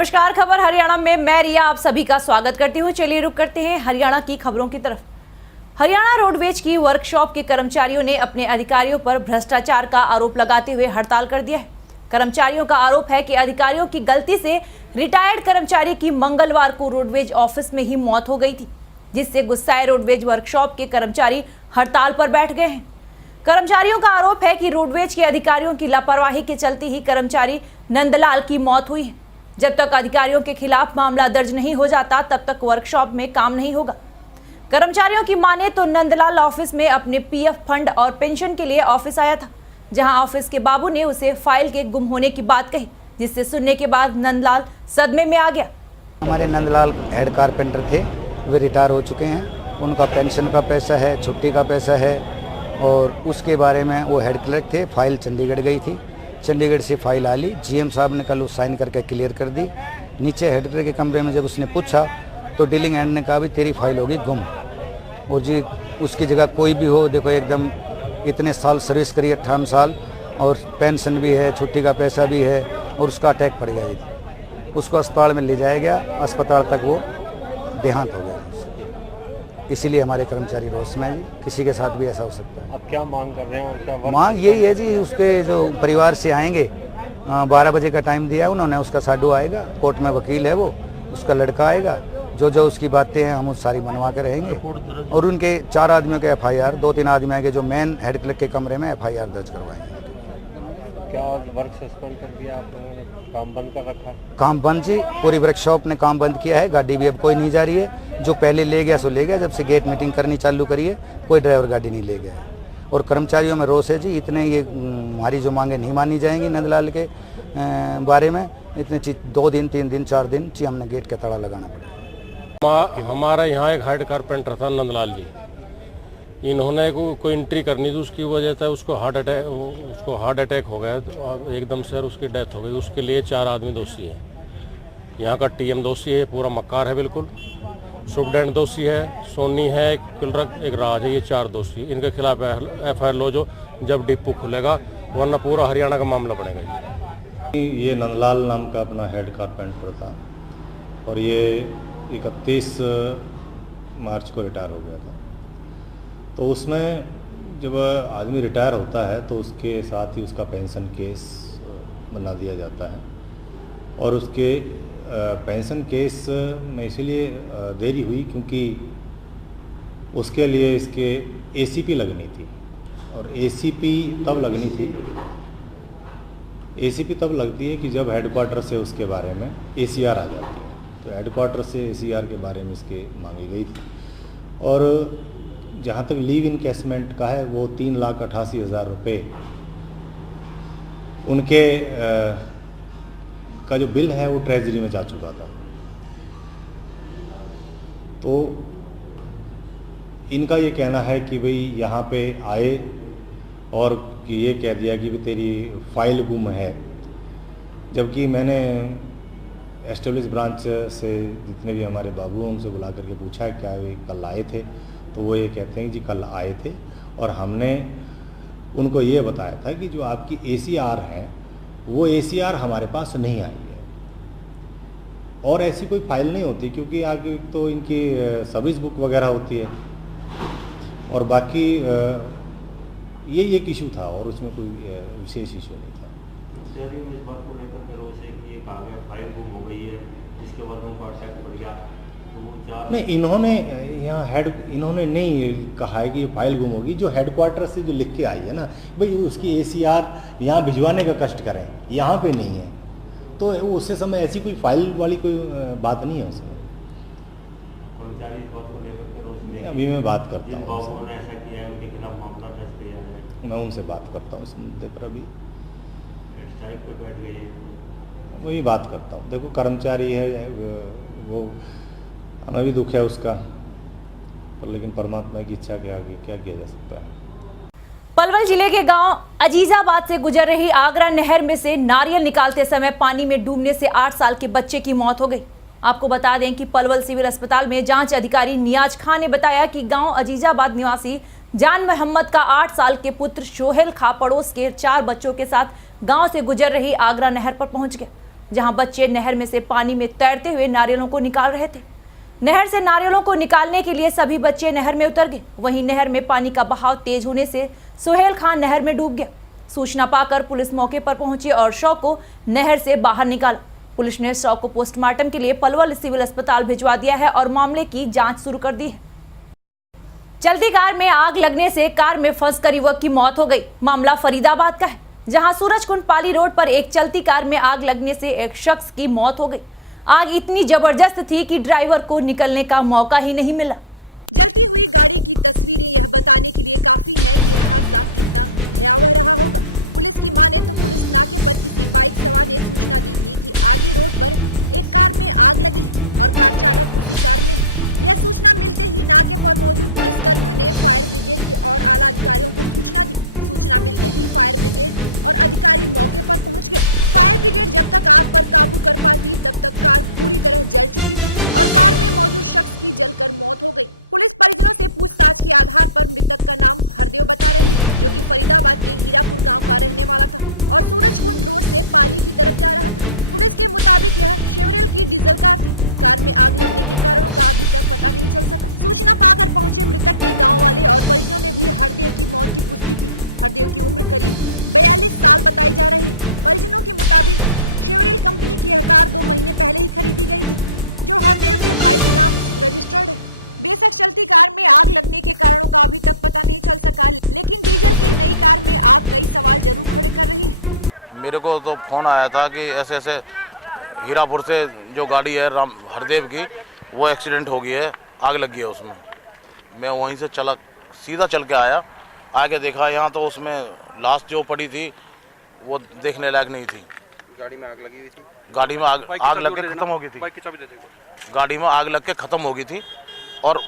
नमस्कार, खबर हरियाणा में मैं रिया आप सभी का स्वागत करती हूं। चलिए रुक करते हैं हरियाणा की खबरों की तरफ। हरियाणा रोडवेज की वर्कशॉप के कर्मचारियों ने अपने अधिकारियों पर भ्रष्टाचार का आरोप लगाते हुए हड़ताल कर दिया है। कर्मचारियों का आरोप है कि अधिकारियों की गलती से रिटायर्ड कर्मचारी की मंगलवार को रोडवेज ऑफिस में ही मौत हो गई थी, जिससे गुस्साए रोडवेज वर्कशॉप के कर्मचारी हड़ताल पर बैठ गए हैं। कर्मचारियों का आरोप है कि रोडवेज के अधिकारियों की लापरवाही के चलते ही कर्मचारी नंदलाल की मौत हुई है। जब तक अधिकारियों के खिलाफ मामला दर्ज नहीं हो जाता तब तक वर्कशॉप में काम नहीं होगा। कर्मचारियों की माने तो नंदलाल ऑफिस में अपने पीएफ फंड और पेंशन के लिए ऑफिस आया था, जहां ऑफिस के बाबू ने उसे फाइल के गुम होने की बात कही, जिससे सुनने के बाद नंदलाल सदमे में आ गया। हमारे नंदलाल हेड कारपेंटर थे, वे रिटायर हो चुके हैं। उनका पेंशन का पैसा है, छुट्टी का पैसा है, और उसके बारे में वो हेड क्लर्क थे। फाइल चंडीगढ़ गई थी, चंडीगढ़ से फाइल आ ली। जीएम साहब ने कल उस साइन करके क्लियर कर दी। नीचे हेड क्लर्क के कमरे में जब उसने पूछा तो डीलिंग एंड ने कहा भी तेरी फाइल होगी गुम, और जी उसकी जगह कोई भी हो। देखो एकदम इतने साल सर्विस करी, 58 साल, और पेंशन भी है, छुट्टी का पैसा भी है, और उसका अटैक पड़ गया। उसको अस्पताल में ले जाया गया, अस्पताल तक वो देहांत हो गया। इसीलिए हमारे कर्मचारी रोष में जी, किसी के साथ भी ऐसा हो सकता है। अब क्या मांग कर रहे हैं और क्या मांग यही है जी, उसके जो परिवार से आएंगे, 12 बजे का टाइम दिया उन्होंने, उसका साडू आएगा, कोर्ट में वकील है वो, उसका लड़का आएगा, जो जो उसकी बातें हैं हम उस सारी मनवा के रहेंगे। और उनके 4 आदमियों के FIR, 2-3 आदमी आएंगे जो मेन हेड क्लर्क के कमरे में FIR दर्ज करवाएंगे। क्या वर्क सस्पेंड कर दिया आप लोगों ने, काम बंद कर रखा? काम बंद जी, पूरी वर्कशॉप ने काम बंद किया है। गाड़ी भी अब कोई नहीं जा रही है। जो पहले ले गया सो ले गया। जब से गेट मीटिंग करनी चालू करी है, कोई ड्राइवर गाड़ी नहीं ले गया है। और कर्मचारियों में रोष है जी, इतने ये हमारी जो मांगे नहीं मानी जाएंगी नंदलाल के बारे में। इतने 2 दिन 3 दिन 4 दिन हमने गेट का ताला लगाना पड़ा। हमारा यहाँ एक हेड कारपेंटर था नंदलाल जी, इन्होंने कोई एंट्री करनी थी, उसकी वजह से उसको हार्ट अटैक हो गया, तो एकदम से उसकी डेथ हो गई। उसके लिए 4 आदमी दोषी हैं। यहाँ का TM दोषी है, पूरा मक्कार है बिल्कुल, सुपरडेंट दोषी है, सोनी है, एक क्लर्क, एक राज है, ये 4 दोषी। इनके खिलाफ FIR लो जो जब डिपो खुलेगा, वरना पूरा हरियाणा का मामला बनेगा। ये नंदलाल नाम का अपना हेड कारपेंटर था, और ये 31 मार्च को रिटायर हो गया था। तो उसमें जब आदमी रिटायर होता है तो उसके साथ ही उसका पेंशन केस बना दिया जाता है, और उसके पेंशन केस में इसलिए देरी हुई क्योंकि उसके लिए इसके ACP लगनी थी, और ACP तब लगनी थी, ACP तब लगती है कि जब हेडक्वार्टर से उसके बारे में ACR आ जाती है। तो हेडक्वार्टर से ACR के बारे में इसके मांगी गई थी। और जहाँ तक लीव इनकेसमेंट का है, वो 3,88,000 रुपये उनके का जो बिल है वो ट्रेजरी में जा चुका था। तो इनका ये कहना है कि भाई यहाँ पे आए और कि ये कह दिया कि भाई तेरी फाइल गुम है, जबकि मैंने एस्टेब्लिश ब्रांच से जितने भी हमारे बाबू हैं उनसे बुला करके पूछा है क्या वे कल आए थे, तो वो ये कहते हैं जी कल आए थे, और हमने उनको ये बताया था कि जो आपकी ACR है वो ACR हमारे पास नहीं आई है, और ऐसी कोई फाइल नहीं होती, क्योंकि आगे तो इनकी सर्विस बुक वगैरह होती है, और बाकी ये एक इशू था, और उसमें कोई विशेष इशू नहीं था। इस बात को लेकर के रोष है कि ये कहा गया फाइल गुम हो गई है, जिसके बाद उनको अटैक पड़ गया। नहीं, इन्होंने नहीं कहा है कि ये फाइल गुम होगी। जो हेडक्वार्टर से जो लिख के आई है ना, भाई उसकी ACR यहाँ भिजवाने का कष्ट करें, यहाँ पे नहीं है, तो उससे समय ऐसी कोई फाइल वाली कोई बात नहीं है उसमें। अभी मैं बात करता हूँ, मैं उनसे बात करता हूँ इस मुद्दे पर। अभी वही बात करता हूँ। देखो कर्मचारी है वो, हमें भी दुख है उसका, पर लेकिन परमात्मा की इच्छा के आगे क्या किया जा सकता है। पलवल जिले के गांव अजीजाबाद से गुजर रही आगरा नहर में से नारियल निकालते समय पानी में डूबने से 8 साल के बच्चे की मौत हो गई। आपको बता दें कि पलवल सिविल अस्पताल में जांच अधिकारी नियाज खान ने बताया कि गांव अजीजाबाद निवासी जान मोहम्मद का 8 साल के पुत्र सोहेल खा पड़ोस के 4 बच्चों के साथ गांव से गुजर रही आगरा नहर पर पहुंच गया। जहां बच्चे नहर में से पानी में तैरते हुए नारियलों को निकाल रहे थे। नहर से नारियलों को निकालने के लिए सभी बच्चे नहर में उतर गए। वहीं नहर में पानी का बहाव तेज होने से सुहेल खान नहर में डूब गया। सूचना पाकर पुलिस मौके पर पहुंची और शव को नहर से बाहर निकाला। पुलिस ने शव को पोस्टमार्टम के लिए पलवल सिविल अस्पताल भिजवा दिया है और मामले की जांच शुरू कर दी है। चलती कार में आग लगने से कार में फंसकर युवक की मौत हो गई। मामला फरीदाबाद का है, जहां सूरजकुंड पाली रोड पर एक चलती कार में आग लगने से एक शख्स की मौत हो गई। आग इतनी जबरदस्त थी कि ड्राइवर को निकलने का मौका ही नहीं मिला। मेरे को तो फ़ोन आया था कि ऐसे ऐसे हीरापुर से जो गाड़ी है राम हरदेव की, वो एक्सीडेंट हो गई है, आग लग गई है उसमें। मैं वहीं से सीधा चल के आया, आके देखा यहाँ तो उसमें लाश जो पड़ी थी वो देखने लायक नहीं थी। गाड़ी में आग लगी हुई थी। गाड़ी में आग लग के ख़त्म हो गई थी। गाड़ी में आग लग के ख़त्म हो गई थी और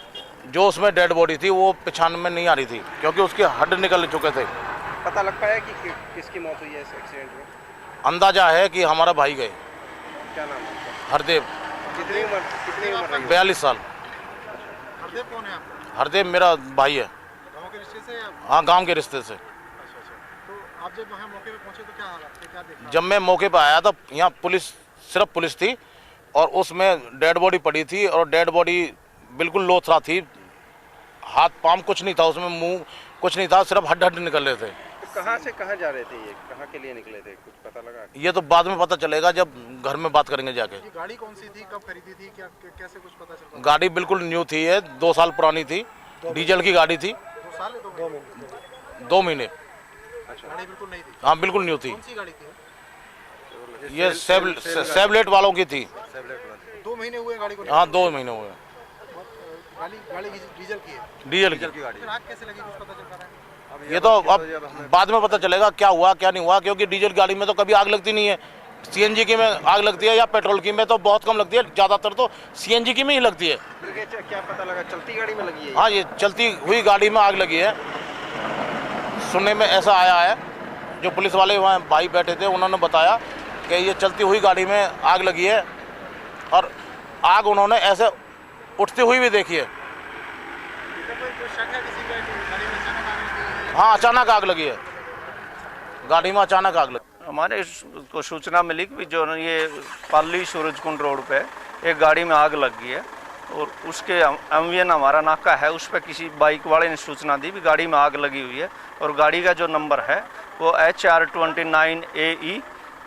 जो उसमें डेड बॉडी थी वो पहचान में नहीं आ रही थी क्योंकि उसके हड्ड निकल चुके थे। पता लग पाया कि किसकी मौत हुई है इस एक्सीडेंट में? अंदाजा है कि हमारा भाई गए। क्या नाम है उसका? हरदेव। कितनी उम्र रही? 42 साल। हरदेव कौन है आपका? हरदेव मेरा भाई है। गांव के रिश्ते से? हाँ, गांव के रिश्ते से। तो आप जब वहाँ मौके पे पहुँचे तो क्या हालत थे, क्या देखा? जब मैं मौके पर आया था यहाँ सिर्फ पुलिस थी और उसमें डेड बॉडी पड़ी थी और डेड बॉडी बिल्कुल लोथरा थी। हाथ पाँव कुछ नहीं था उसमें, मुंह कुछ नहीं था, सिर्फ हड्ड निकल रहे थे। तो कहाँ से कहाँ जा रहे थे ये, कहाँ के लिए निकले थे, कुछ पता लगा? ये तो बाद में पता चलेगा जब घर में बात करेंगे जाके। ये गाड़ी कौन सी थी, कब खरीदी थी, क्या कैसे कुछ पता चल पाया? गाड़ी बिल्कुल न्यू थी, है 2 साल पुरानी थी, डीजल की गाड़ी थी। 2 साल 2 महीने? 2 महीने। अच्छा, गाड़ी बिल्कुल नहीं थी? हाँ, बिल्कुल न्यू थी। कौन सी गाड़ी थी? ये सेवलेट वालों की थी। 2 महीने हुए गाड़ी को? हाँ, 2 महीने हुए। गाड़ी डीजल की है? डीजल की गाड़ी। आग कैसे लगी, कुछ पता चल पा रहा है? ये तो अब बाद में पता चलेगा क्या हुआ क्या नहीं हुआ, क्योंकि डीजल गाड़ी में तो कभी आग लगती नहीं है। सीएनजी की में आग लगती है या पेट्रोल की में तो बहुत कम लगती है, ज़्यादातर तो सीएनजी की में ही लगती है। क्या पता लगा, चलती गाड़ी में लगी है? हाँ, ये चलती हुई गाड़ी में आग लगी है, सुनने में ऐसा आया है। जो पुलिस वाले वहाँ भाई बैठे थे उन्होंने बताया कि ये चलती हुई गाड़ी में आग लगी है और आग उन्होंने ऐसे उठती हुई भी देखी है। हाँ, अचानक आग लगी है, गाड़ी में अचानक आग लगी। हमारे को सूचना मिली कि जो ये पाली सूरजकुंड रोड पे एक गाड़ी में आग लग गई है और उसके एमवीएन हमारा नाका है, उस पर किसी बाइक वाले ने सूचना दी भी गाड़ी में आग लगी हुई है और गाड़ी का जो नंबर है वो HR29AE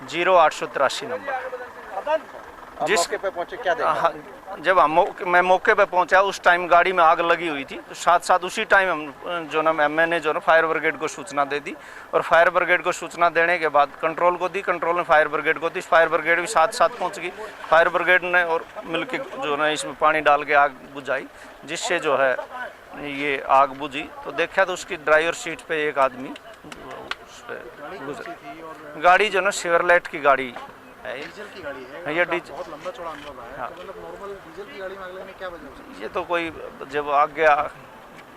0883 नंबर। जिस मौके पे पहुंचे क्या देखा? जब मैं मौके पे पहुंचा उस टाइम गाड़ी में आग लगी हुई थी, तो साथ साथ उसी टाइम हम मैंने फायर ब्रिगेड को सूचना दे दी और फायर ब्रिगेड को सूचना देने के बाद कंट्रोल को दी, कंट्रोल ने फायर ब्रिगेड को दी, फायर ब्रिगेड भी साथ साथ पहुंच गई। फायर ब्रिगेड ने और मिलके इसमें पानी डाल के आग बुझाई, जिससे जो है ये आग बुझी। तो देखा तो उसकी ड्राइवर सीट पर एक आदमी गाड़ी जो शेवरलेट की गाड़ी है, डीजल की गाड़ी है, ये बहुत लंबा चौड़ा अनुभव है। हाँ। तो मतलब नॉर्मल डीजल की गाड़ी में आग लगने क्या वजह हो सकती है? ये तो कोई जब आगे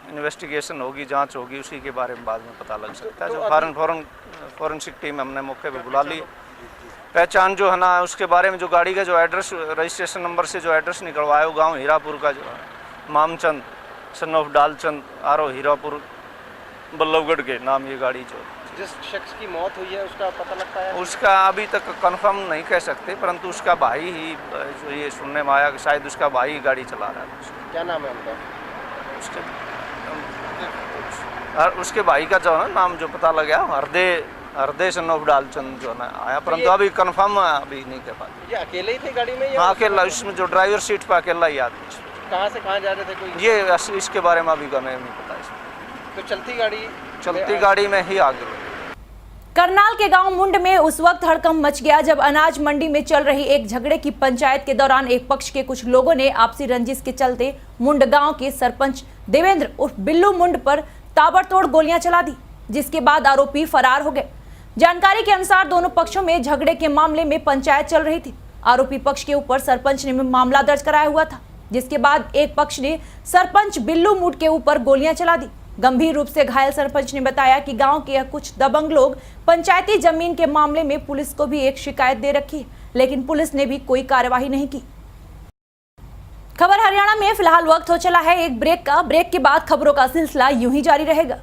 इन्वेस्टिगेशन होगी, जांच होगी, उसी के बारे में बाद में पता लग सकता है। जो फॉरेंसिक टीम हमने मौके पे बुला ली। पहचान जो है ना उसके बारे में, जो गाड़ी का जो एड्रेस रजिस्ट्रेशन नंबर से जो एड्रेस निकलवाया वो गाँव हीरापुर का जो है मामचंद सन ऑफ डालचंद आरो हीरापुर बल्लभगढ़ के नाम ये गाड़ी जो जिस शख्स की मौत हुई है उसका पता लग पाया? उसका अभी तक कंफर्म नहीं कह सकते, परंतु उसका भाई ही जो ये सुनने में आया कि शायद उसका भाई ही गाड़ी चला रहा था। क्या नाम है उनका? उसके भाई का जो है नाम जो पता लगा हरदे सन ऑफ डालचंद जो है आया, परंतु अभी कंफर्म अभी नहीं कह पाते। ये अकेले ही थे गाड़ी में या? हाँ अकेला, इसमें जो ड्राइवर सीट पर अकेला ही आदमी। कहाँ से कहाँ जा रहे थे कोई? ये इसके बारे में अभी का नहीं पता इसमें। तो चलती गाड़ी में ही आग लगी। करनाल के गांव मुंड में उस वक्त हड़कंप मच गया जब अनाज मंडी में चल रही एक झगड़े की पंचायत के दौरान एक पक्ष के कुछ लोगों ने आपसी रंजिश के चलते मुंड गांव के सरपंच देवेंद्र उर्फ बिल्लू मुंड पर ताबड़तोड़ गोलियां चला दी, जिसके बाद आरोपी फरार हो गए। जानकारी के अनुसार दोनों पक्षों में झगड़े के मामले में पंचायत चल रही थी। आरोपी पक्ष के ऊपर सरपंच ने मामला दर्ज कराया हुआ था, जिसके बाद एक पक्ष ने सरपंच बिल्लू मुंड के ऊपर गोलियां चला दी। गंभीर रूप से घायल सरपंच ने बताया कि गांव के कुछ दबंग लोग पंचायती जमीन के मामले में पुलिस को भी एक शिकायत दे रखी है, लेकिन पुलिस ने भी कोई कार्यवाही नहीं की। खबर हरियाणा में फिलहाल वक्त हो चला है एक ब्रेक का। ब्रेक के बाद खबरों का सिलसिला यूं ही जारी रहेगा।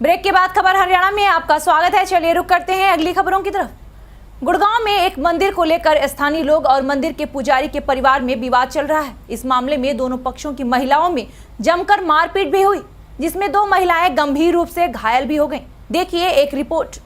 ब्रेक के बाद खबर हरियाणा में आपका स्वागत है। चलिए रुक करते हैं अगली खबरों की तरफ। गुड़गांव में एक मंदिर को लेकर स्थानीय लोग और मंदिर के पुजारी के परिवार में विवाद चल रहा है। इस मामले में दोनों पक्षों की महिलाओं में जमकर मारपीट भी हुई, जिसमें 2 महिलाएं गंभीर रूप से घायल भी हो गईं। देखिए एक रिपोर्ट।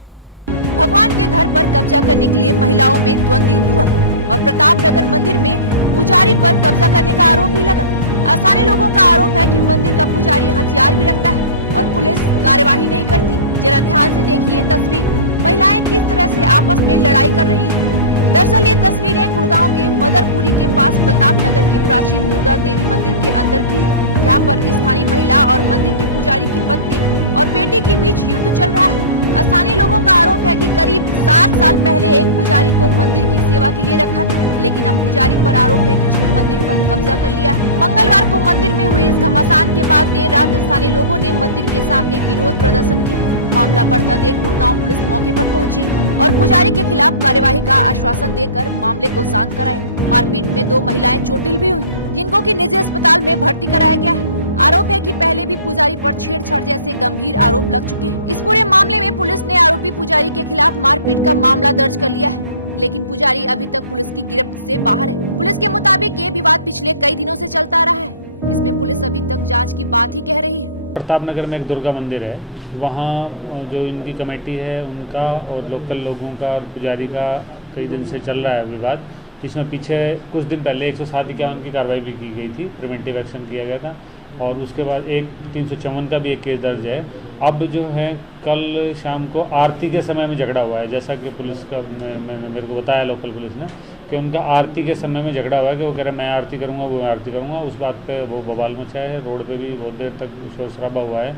प्रताप नगर में एक दुर्गा मंदिर है, वहाँ जो इनकी कमेटी है उनका और लोकल लोगों का और पुजारी का कई दिन से चल रहा है विवाद। इसमें पीछे कुछ दिन पहले 107-51 की कार्रवाई भी की गई थी, प्रिवेंटिव एक्शन किया गया था, और उसके बाद 354 का भी एक केस दर्ज है। अब जो है कल शाम को आरती के समय में झगड़ा हुआ है, जैसा कि पुलिस का मेरे को बताया लोकल पुलिस ने कि उनका आरती के समय में झगड़ा हुआ है कि वो कह रहे मैं आरती करूँगा, वो आरती करूँगा। उस बात पे वो बवाल मचा है, रोड पे भी बहुत देर तक शोर शराबा हुआ है।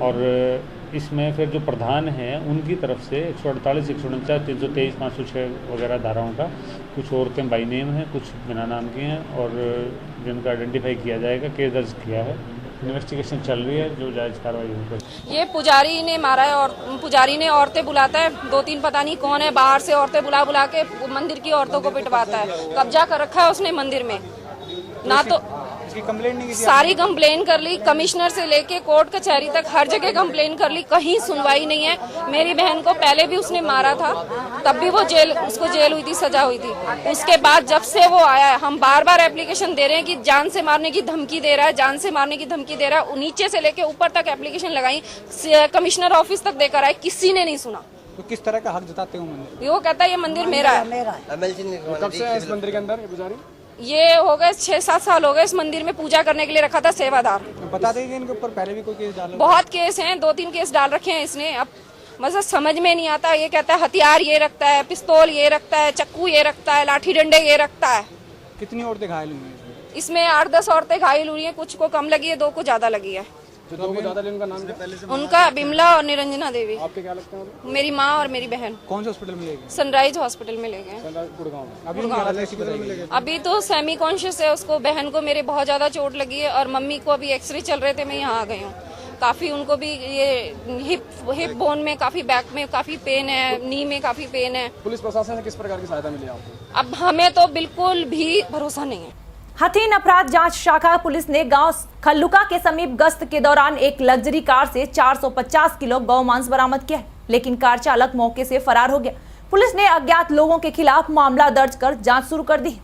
और इसमें फिर जो प्रधान हैं उनकी तरफ से 148, 149, 323, 506 वगैरह धाराओं का, कुछ औरतें बाई नेम हैं, कुछ बिना नाम की हैं, और जिनका आइडेंटिफाई किया जाएगा, केस दर्ज किया है। इन्वेस्टिगेशन चल रही है, जो जायज़ कार्रवाई होगी। ये पुजारी ने मारा है और पुजारी ने औरतें बुलाता है, 2-3 पता नहीं कौन है, बाहर से औरतें बुला के मंदिर की औरतों को पिटवाता है। कब्जा कर रखा है उसने मंदिर में। ना तो इसकी कंप्लेंट नहीं की थी? सारी कंप्लेन कर ली, कमिश्नर से लेके कोर्ट कचहरी तक हर जगह कंप्लेन कर ली, कहीं सुनवाई नहीं है। मेरी बहन को पहले भी उसने मारा था, तब भी वो उसको जेल हुई थी, सजा हुई थी। उसके बाद जब से वो आया है, हम बार बार एप्लीकेशन दे रहे हैं कि जान से मारने की धमकी दे रहा है, जान से मारने की धमकी दे रहा है। नीचे से लेके ऊपर तक एप्लीकेशन लगाई, कमिश्नर ऑफिस तक देकर आए, किसी ने नहीं सुना। तो किस तरह का हक जताते हो मंदिर? वो कहता है ये मंदिर मेरा है। कब से है इस मंदिर के अंदर ये पुजारी? ये हो गए 6-7 साल हो गए इस मंदिर में पूजा करने के लिए रखा था सेवादार। बता देंगे इनके ऊपर पहले भी कोई केस डाला? बहुत केस हैं, 2-3 केस डाल रखे हैं इसने। अब मतलब समझ में नहीं आता। ये कहता है हथियार ये रखता है, पिस्तौल ये रखता है, चाकू ये रखता है, लाठी डंडे ये रखता है। कितनी औरतें घायल हुई हैं इसमें? 8-10 औरतें घायल हुई हैं, कुछ को कम लगी है, 2 को ज्यादा लगी है। जो 2 को ज्यादा लगी उनका नाम क्या? उनका बिमला और निरंजना देवी। आपके क्या लगते हैं? मेरी माँ और मेरी बहन। कौन से हॉस्पिटल में ले गए? सनराइज हॉस्पिटल में ले गए। गुड़गांव में। अभी उनकी हालत कैसी बताई गई? अभी तो सेमी कॉन्शियस है उसको। बहन को मेरे बहुत ज्यादा चोट लगी है और मम्मी को अभी एक्सरे चल रहे थे, मैं यहाँ आ गई हूँ। काफी उनको भी ये हिप बोन में काफी, बैक में काफी पेन है, नी में काफी पेन है। पुलिस प्रशासन से किस प्रकार की सहायता मिली आपको? अब हमें तो बिल्कुल भी भरोसा नहीं है। हथीन अपराध जांच शाखा पुलिस ने गांव खल्लुका के समीप गश्त के दौरान एक लग्जरी कार से 450 किलो गौ मांस बरामद किया है, लेकिन कार चालक मौके से फरार हो गया। पुलिस ने अज्ञात लोगों के खिलाफ मामला दर्ज कर जांच शुरू कर दी।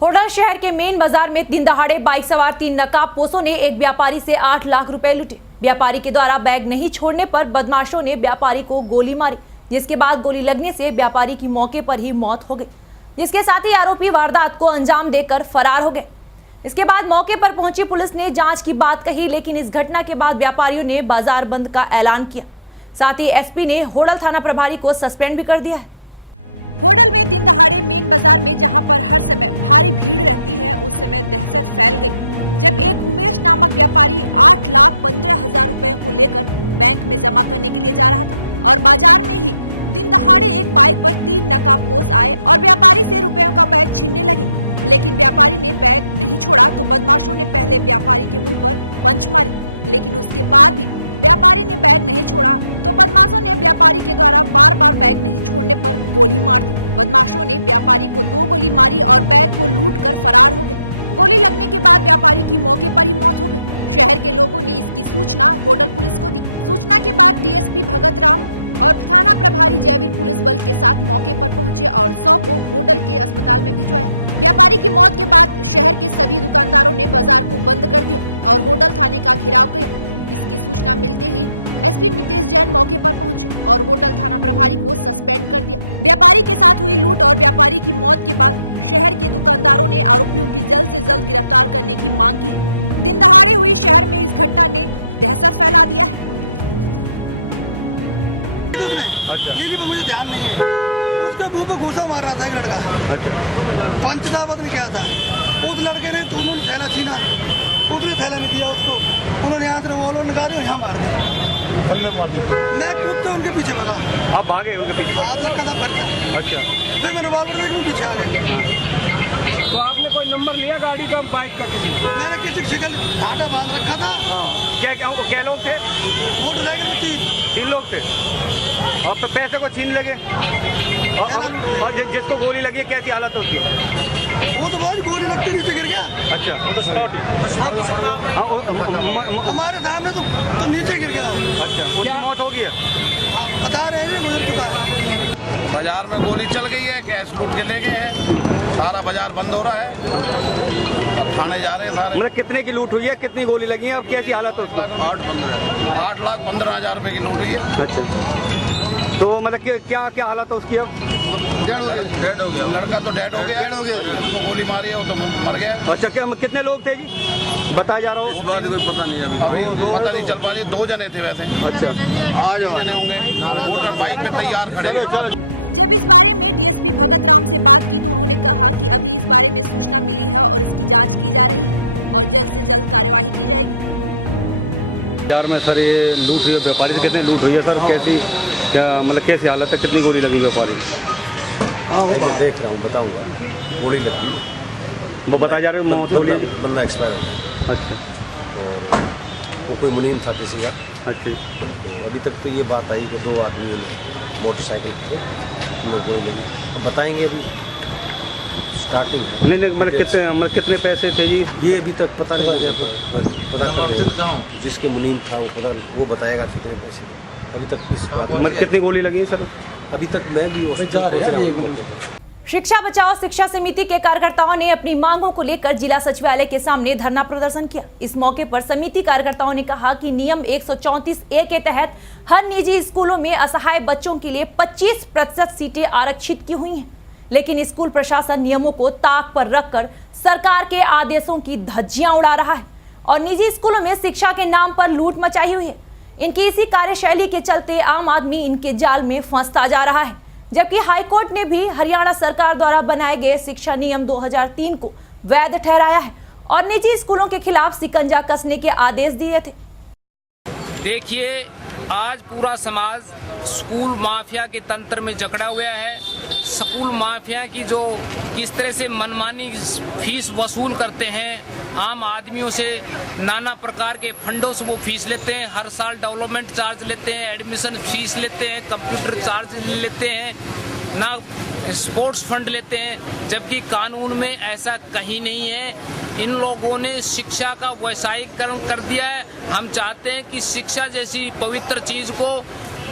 होडल शहर के मेन बाजार में दिन दहाड़े बाइक सवार 3 नकाबपोशों ने एक व्यापारी से 8 लाख रुपए लूटे। व्यापारी के द्वारा बैग नहीं छोड़ने पर बदमाशों ने व्यापारी को गोली मारी, जिसके बाद गोली लगने से व्यापारी की मौके पर ही मौत हो गई, जिसके साथ ही आरोपी वारदात को अंजाम देकर फरार हो गए। इसके बाद मौके पर पहुंची पुलिस ने जांच की बात कही, लेकिन इस घटना के बाद व्यापारियों ने बाजार बंद का ऐलान किया। साथ ही एसपी ने होडल थाना प्रभारी को सस्पेंड भी कर दिया है। ये भी मुझे ध्यान नहीं है। उसके मुंह पे घूसा मार रहा था एक लड़का। पंचदावत में क्या था, उस लड़के ने उन्होंने थैला छीना, उसने थैला नहीं दिया उसको, उन्होंने यहाँ से रिवॉल्वर निकाली और यहाँ मार दिया। मैं कूद के उनके पीछे भागा। आप भागे उनके पीछे? हाथ लड़का था फट गया। अच्छा, फिर मैं रिवॉल्वर लेके पीछे आ गया। तो आपने कोई नंबर लिया गाड़ी का, बाइक का? किसी मैंने किसी की शिकल घाटा बांध रखा था। क्या लोग थे? मोटरसाइकिल में 3 लोग थे। और पैसे को छीन लेंगे? और जिसको गोली लगी है कैसी हालत है उसकी? वो तो बहुत गोली लगती नीचे गिर गया। अच्छा वो तो स्पॉट हमारे सामने तो नीचे गिर गया। अच्छा उसकी मौत हो गई है? बता रहे हैं गुजर चुका है। बाजार में गोली चल गई है, कैश लूट के ले गए हैं, सारा बाजार बंद हो रहा है, अब थाने जा रहे हैं सारे। मतलब कितने की लूट हुई है, कितनी गोली लगी है और कैसी हालत है उसकी? 8,15,000 रुपए की लूट हुई है। अच्छा तो मतलब क्या क्या हालत है उसकी अब? डेड हो गया लड़का, तो डेड हो गया, उसको गोली मारी है वो तो मर गया। अच्छा क्या कितने लोग थे जी बताया जा रहा हो? इस बात कोई पता नहीं है अभी पता नहीं चल पा रही। 2 जने थे वैसे। अच्छा 2 जने होंगे, मोटर बाइक पे तैयार खड़े। बाजार में सर ये लूट हुई है, व्यापारी से कितने लूट हुई है सर? कैसी क्या मतलब कैसी हालत है, कितनी गोली लगी व्यापारी? मैं देख रहा हूँ, बताऊंगा। गोली लगी, वो बता जा रहे हो मौत हो गई, बंदा एक्सपायर हो गया। अच्छा और वो कोई मुनीम था किसी का। अच्छा तो अभी तक तो ये बात आई कि 2 आदमी मोटरसाइकिल पे लोग गोली लगी। अब बताएंगे, अभी स्टार्टिंग है। नहीं मतलब कितने पैसे थे जी? ये अभी तक पता नहीं लगा, पता कर जिसके मुनीम था वो बताएगा कितने पैसे थे। अभी तक इस बात मतलब कितनी गोली लगी है सर? अभी तक मैं भी शिक्षा बचाओ शिक्षा समिति के कार्यकर्ताओं ने अपनी मांगों को लेकर जिला सचिवालय के सामने धरना प्रदर्शन किया। इस मौके पर समिति कार्यकर्ताओं ने कहा कि नियम 134A के तहत हर निजी स्कूलों में असहाय बच्चों के लिए 25% सीटें आरक्षित की हुई हैं, लेकिन स्कूल प्रशासन नियमों को ताक पर रखकर सरकार के आदेशों की धज्जियां उड़ा रहा है और निजी स्कूलों में शिक्षा के नाम पर लूट मचाई हुई है। इनकी इसी कार्यशैली के चलते आम आदमी इनके जाल में फंसता जा रहा है, जबकि हाईकोर्ट ने भी हरियाणा सरकार द्वारा बनाए गए शिक्षा नियम 2003 को वैध ठहराया है और निजी स्कूलों के खिलाफ शिकंजा कसने के आदेश दिए थे। देखिए आज पूरा समाज स्कूल माफिया के तंत्र में जकड़ा हुआ है। स्कूल माफिया की जो किस तरह से मनमानी फीस वसूल करते हैं, आम आदमियों से नाना प्रकार के फंडों से वो फीस लेते हैं। हर साल डेवलपमेंट चार्ज लेते हैं, एडमिशन फीस लेते हैं, कंप्यूटर चार्ज लेते हैं, ना स्पोर्ट्स फंड लेते हैं, जबकि कानून में ऐसा कहीं नहीं है। इन लोगों ने शिक्षा का व्यवसायीकरण कर दिया है। हम चाहते हैं कि शिक्षा जैसी पवित्र चीज को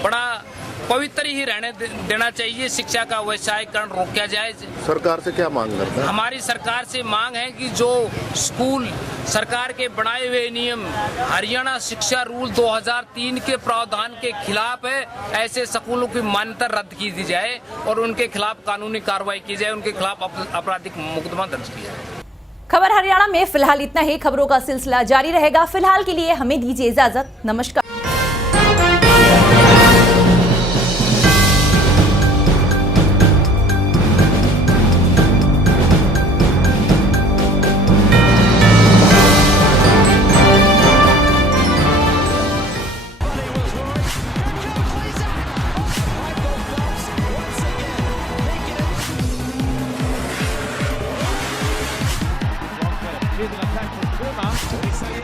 बड़ा पवित्र ही रहने देना चाहिए, शिक्षा का व्यवसायीकरण रोका जाए। सरकार से क्या मांग करते हैं? हमारी सरकार से मांग है कि जो स्कूल सरकार के बनाए हुए नियम हरियाणा शिक्षा रूल 2003 के प्रावधान के खिलाफ है, ऐसे स्कूलों की मान्यता रद्द की दी जाए और उनके खिलाफ कानूनी कार्रवाई की जाए, उनके खिलाफ आपराधिक मुकदमा दर्ज किया जाए। खबर हरियाणा में फिलहाल इतना ही। खबरों का सिलसिला जारी रहेगा। फिलहाल के लिए हमें दीजिए इजाजत। नमस्कार। With an attack from Burma,